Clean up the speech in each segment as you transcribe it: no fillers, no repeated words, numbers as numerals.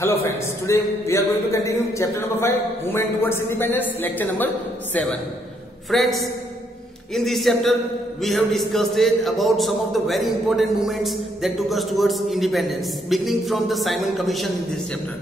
Hello friends, today we are going to continue chapter number 5, Movement Towards Independence, lecture number 7. Friends, in this chapter we have discussed about some of the very important movements that took us towards independence, beginning from the Simon Commission in this chapter.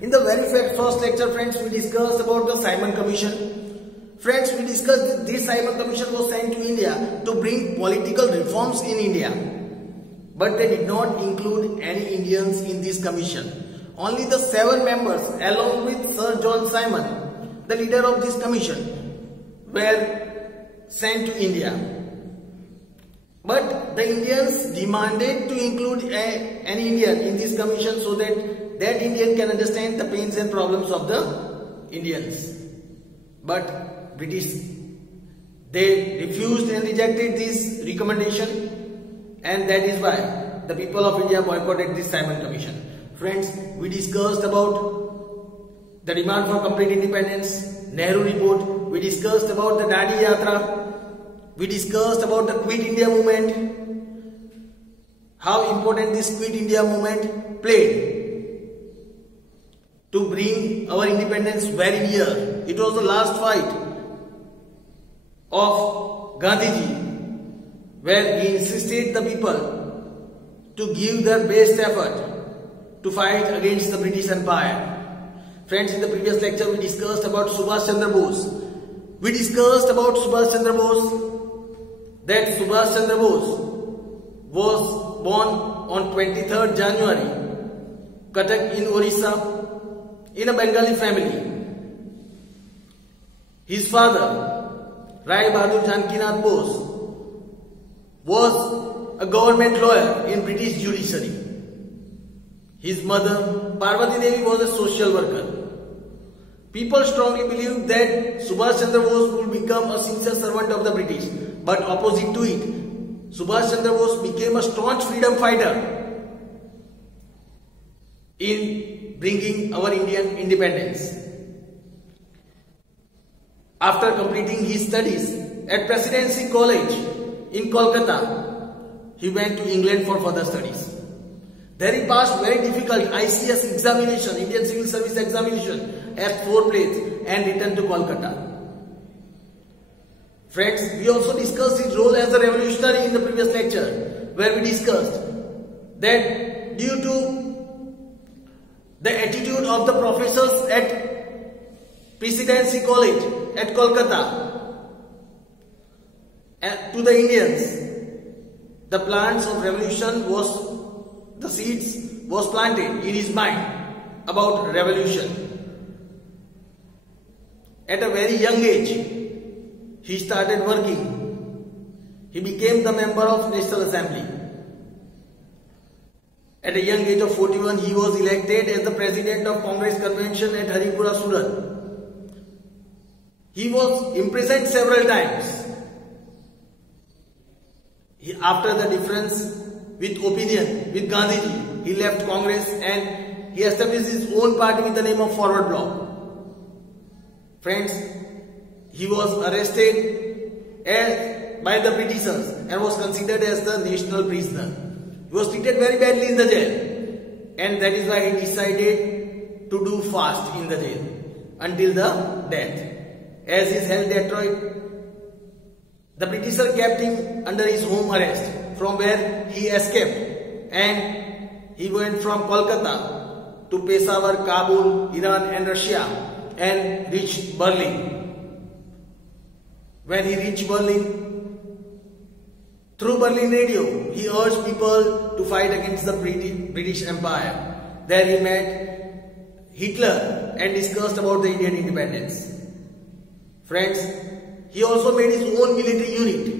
In the very first lecture, friends, we discussed about the Simon Commission. Friends, we discussed that this Simon Commission was sent to India to bring political reforms in India. But they did not include any Indians in this commission. Only the 7 members along with Sir John Simon, the leader of this commission, were sent to India. But the Indians demanded to include an Indian in this commission so that that Indian can understand the pains and problems of the Indians. But British, they refused and rejected this recommendation, and that is why the people of India boycotted this Simon Commission. Friends, we discussed about the demand for complete independence, Nehru report, we discussed about the Dandi Yatra, we discussed about the Quit India movement, how important this Quit India movement played to bring our independence very near. It was the last fight of Gandhiji, where he insisted the people to give their best effort to fight against the British Empire. Friends, in the previous lecture we discussed about Subhash Chandra Bose. We discussed about Subhash Chandra Bose, that Subhash Chandra Bose was born on 23rd January, Cuttack in Orissa, in a Bengali family. His father, Rai Bahadur Janakinath Bose, was a government lawyer in British judiciary. His mother, Parvati Devi, was a social worker. People strongly believed that Subhash Chandra Bose would become a sincere servant of the British. But opposite to it, Subhash Chandra Bose became a staunch freedom fighter in bringing our Indian independence. After completing his studies at Presidency College in Kolkata, he went to England for further studies. There he passed very difficult ICS examination, Indian Civil Service examination, at 4 places and returned to Kolkata. Friends, we also discussed his role as a revolutionary in the previous lecture, where we discussed that due to the attitude of the professors at Presidency College at Kolkata to the Indians, the plants of revolution the seeds was planted in his mind about revolution. At a very young age, he started working. He became the member of National Assembly. At a young age of 41, he was elected as the president of Congress Convention at Haripura, Surat. He was imprisoned several times. After the difference with opinion with Gandhiji, he left Congress and he established his own party with the name of Forward Bloc. Friends, he was arrested by the Britishers and was considered as the national prisoner. He was treated very badly in the jail, and that is why he decided to do fast in the jail until the death. As his health deteriorated, the Britishers kept him under his home arrest, from where he escaped, and he went from Kolkata to Peshawar, Kabul, Iran and Russia, and reached Berlin. When he reached Berlin, through Berlin radio, he urged people to fight against the British Empire. There he met Hitler and discussed about the Indian independence. Friends, he also made his own military unit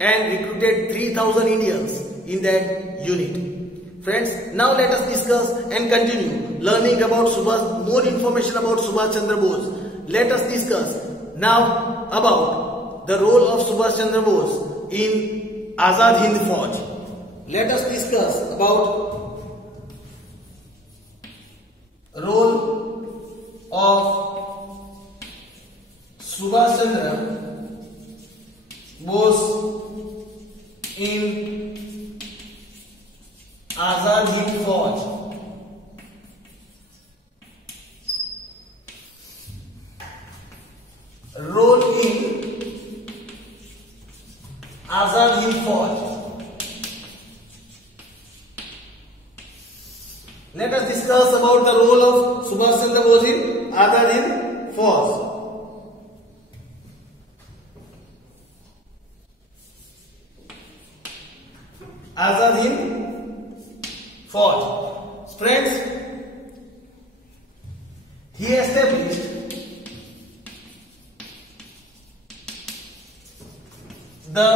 and recruited 3,000 Indians in that unit. Friends, now let us discuss and continue learning about more information about Subhash Chandra Bose. Let us discuss now about the role of Subhash Chandra Bose in Azad Hind Fauj. Let us discuss about role of Subhash Chandra Bose in Azad Hind Fauj. role in Azad Hind Fauj. Let us discuss about the role of Subhash Chandra Bose in Azad Hind Fauj. Azad Hind Fauj. Friends, he established the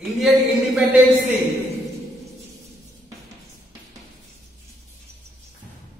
Indian Independence League.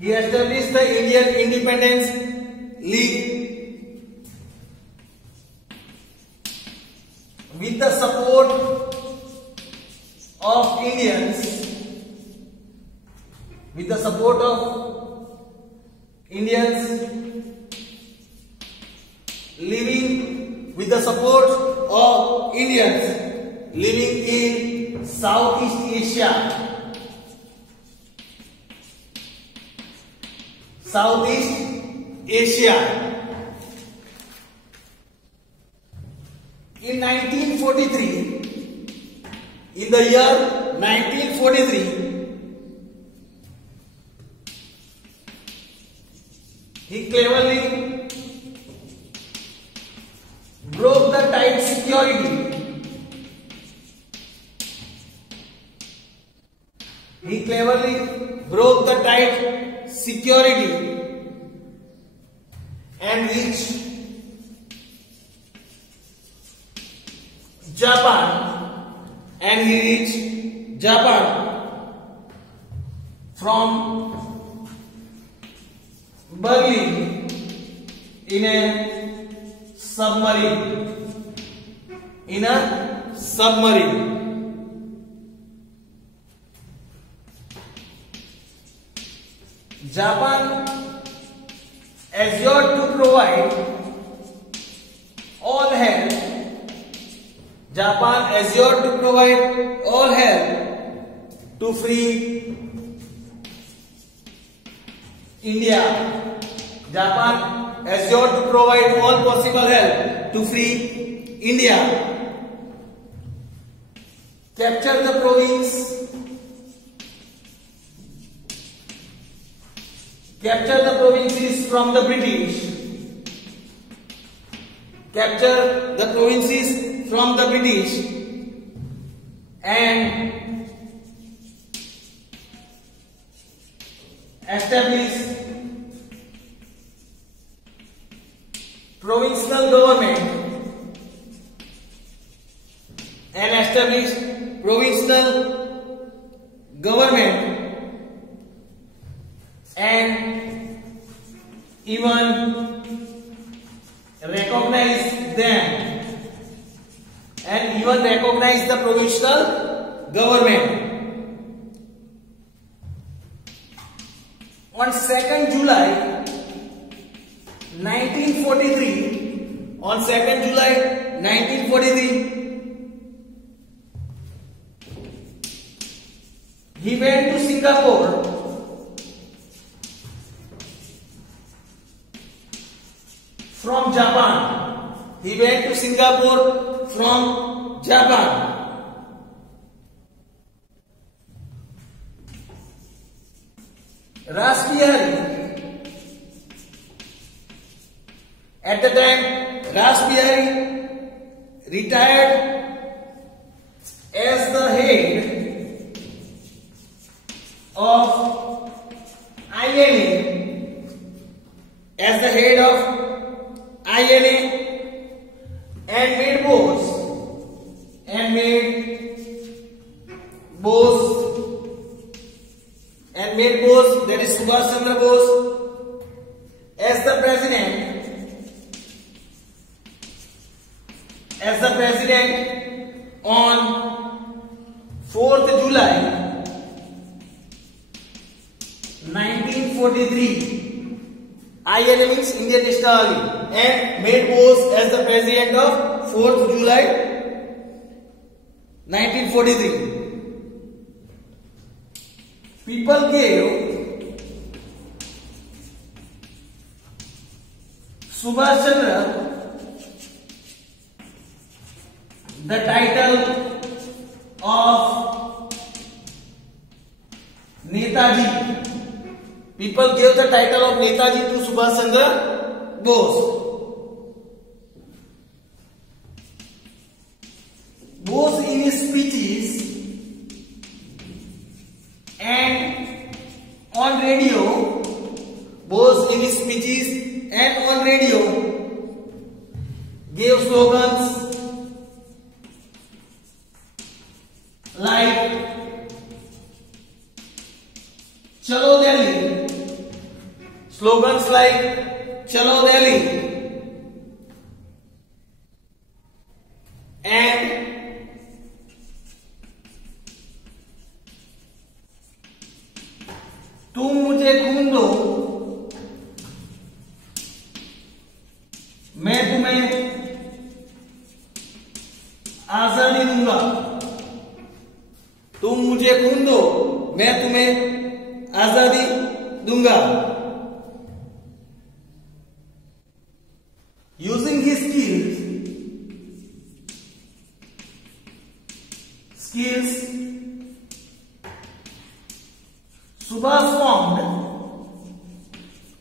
He established the Indian Independence League with the support of Indians, living with the support of Indians living in Southeast Asia. In 1943, in the year 1943, he cleverly broke the tight security. And reached Japan. From Berlin in a submarine. Japan assured to provide all help to free India. Japan assured to provide all possible help to free India. Capture the provinces from the British. And establish provincial government. And even recognize the provincial government. On 2nd July 1943, he went to Singapore from Japan. At the time, Rasbihari retired as the head of INA, and made Bose, that is Subhash Chandra Bose, as the president on 4th July 1943. INA means Indian National Army, and made Bose as the president of 4th July 1943. People gave Subhash Chandra, the title of Netaji. People gave the title of Netaji to Subhash Chandra Bose. Bose in his speeches and on radio, Bose in his speeches and on radio gave slogans like Chalo Delhi, slogans like Chalo Delhi and तुम मुझे खून दो मैं तुम्हें आजादी दूंगा, तुम मुझे खून दो मैं तुम्हें आजादी दूंगा. Using his skills, Subhash formed,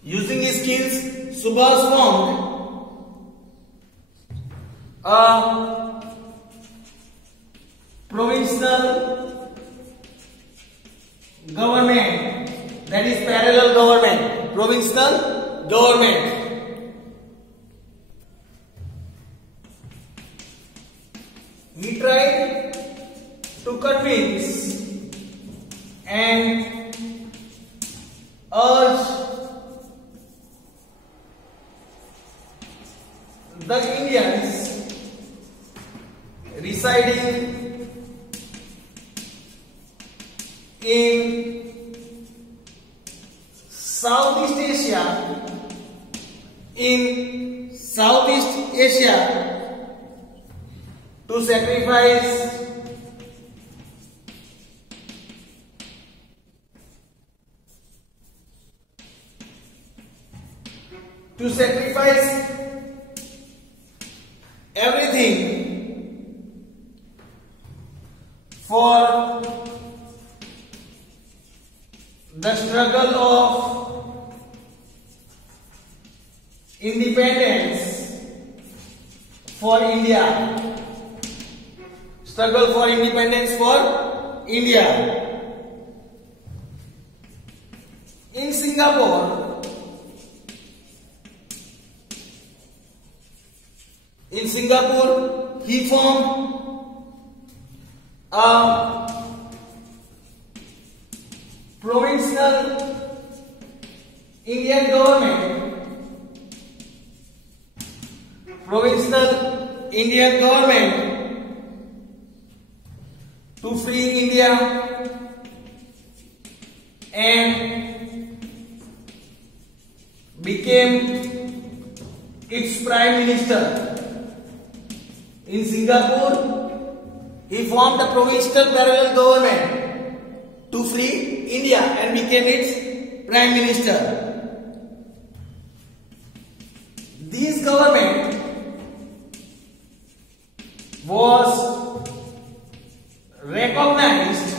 using his skills, Subhash formed a provincial government, that is parallel government, provincial government. He tried to convince and urge the Indians residing in Southeast Asia to sacrifice everything for the struggle of independence for India. Struggle for independence for India. In Singapore, he formed a provincial Indian government, to free India and became its prime minister. In Singapore, he formed a provincial parallel government to free India and became its prime minister. This government was recognized.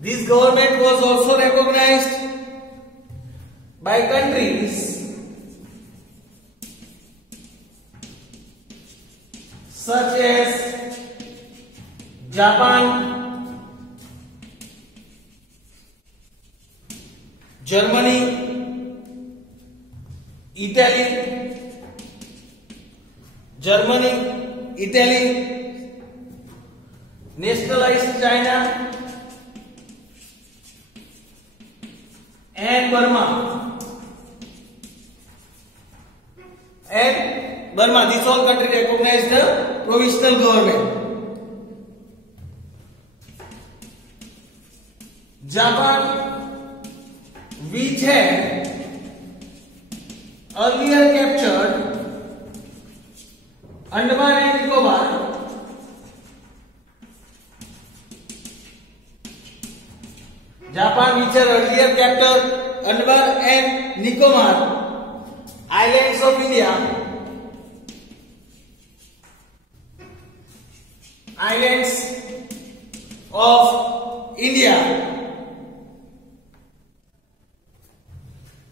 This government was also recognized by countries such as Japan, Germany, Italy, nationalized China and Burma. These all countries recognized the provisional government. Japan, which had earlier captured Andaman and Nicobar, Japan, which had earlier captured Andaman and Nicobar, I islands of India, islands of India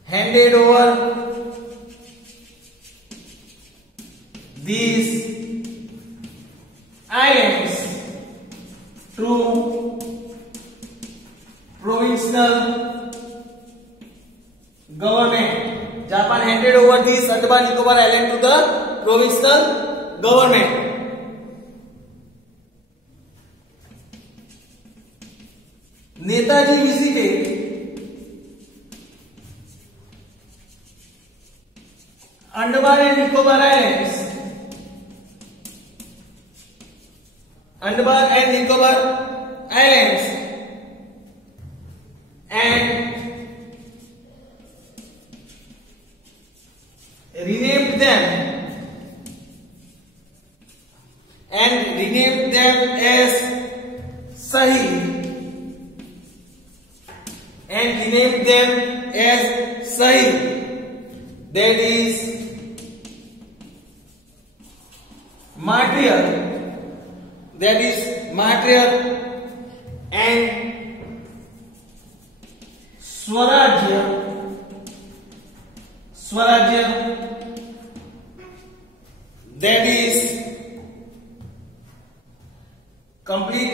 handed over these islands to provincial government. Japan handed over these Andaman Nicobar Island to the provincial government. Netaji visited Andaman and Nicobar Islands. Andaman and Nicobar Islands and renamed them as Sahil. That is Matriarch and Swarajya. That is complete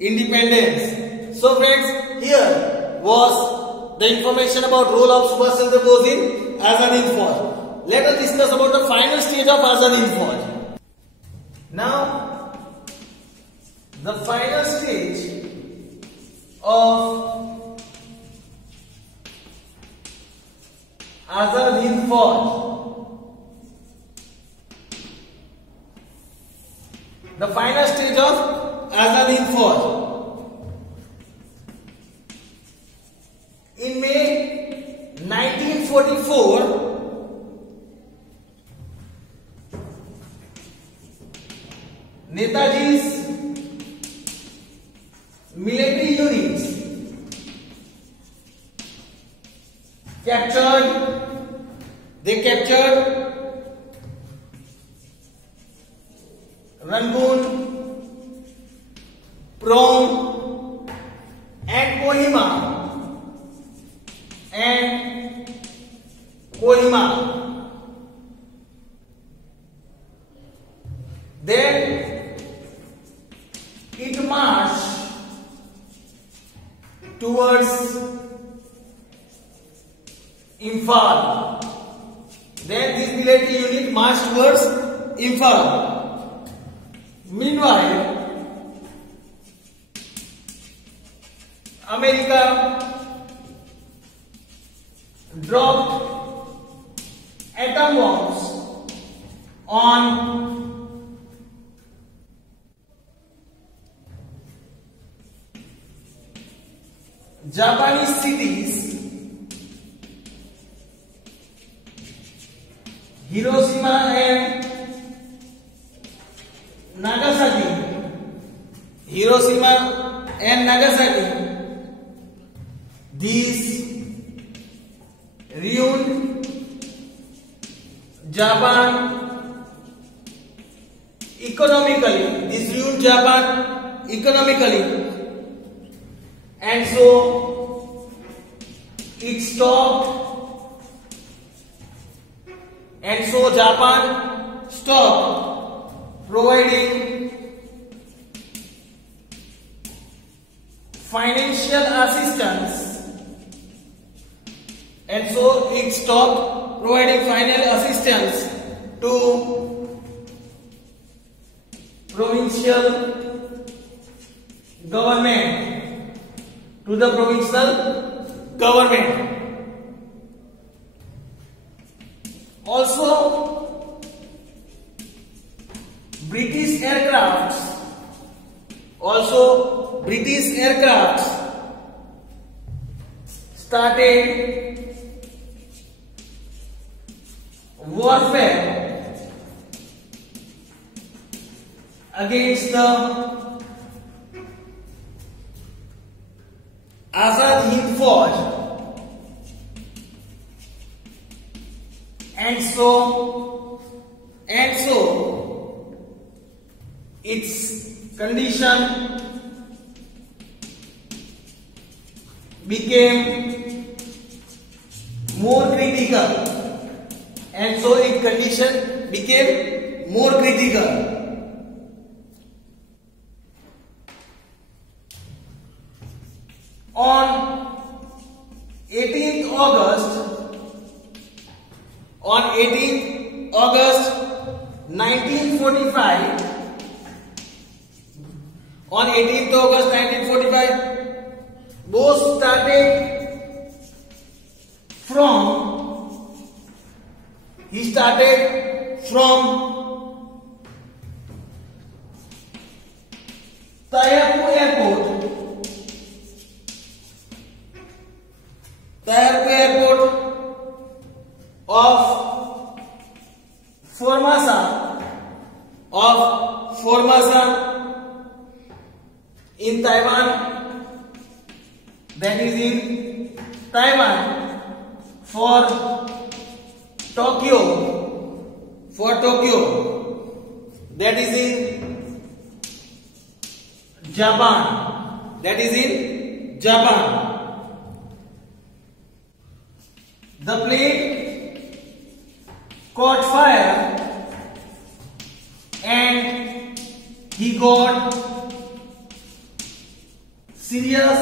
independence. So friends, here was the information about role of Subhash Chandra Bose in Azad Hind Fauj. Let us discuss about the final stage of Azad Hind Fauj. Now, the final stage of Azad Hind Fauj. The final stage of Azad Hind Fauj. In May 1944, Netaji's military units captured Rangoon, Prong and Kohima. Then it marched towards Imphal. Then this military unit marched towards Imphal. Meanwhile, America dropped atom bombs on Japanese cities Hiroshima and Nagasaki. These ruined Japan economically. And so it stopped, and so Japan stopped providing financial assistance, to provincial government. Also, British aircrafts started warfare against the Azad Hind Fauj, and so its condition became more critical, and so its condition became more critical. On 18th August 1945, Bose started from Tayapur Airport of Formosa in Taiwan, that is in Taiwan, for Tokyo, that is in Japan, The plane caught fire and he got serious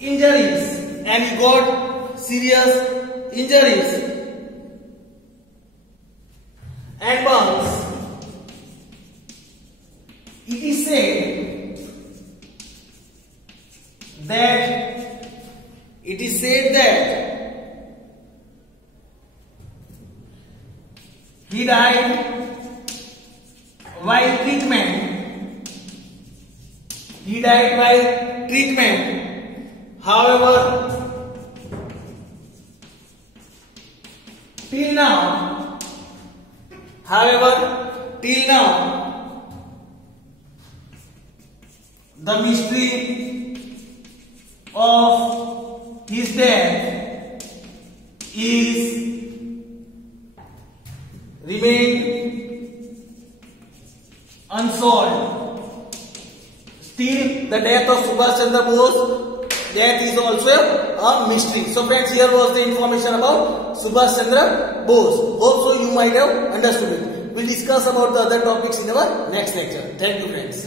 injuries, and burns. It is said that he died while treatment. However, till now, the mystery of his death is remained unsolved. Still, the death of Subhash Chandra Bose, that is also a mystery. So friends, here was the information about Subhash Chandra Bose. Hope so you might have understood it. We'll discuss about the other topics in our next lecture. Thank you friends.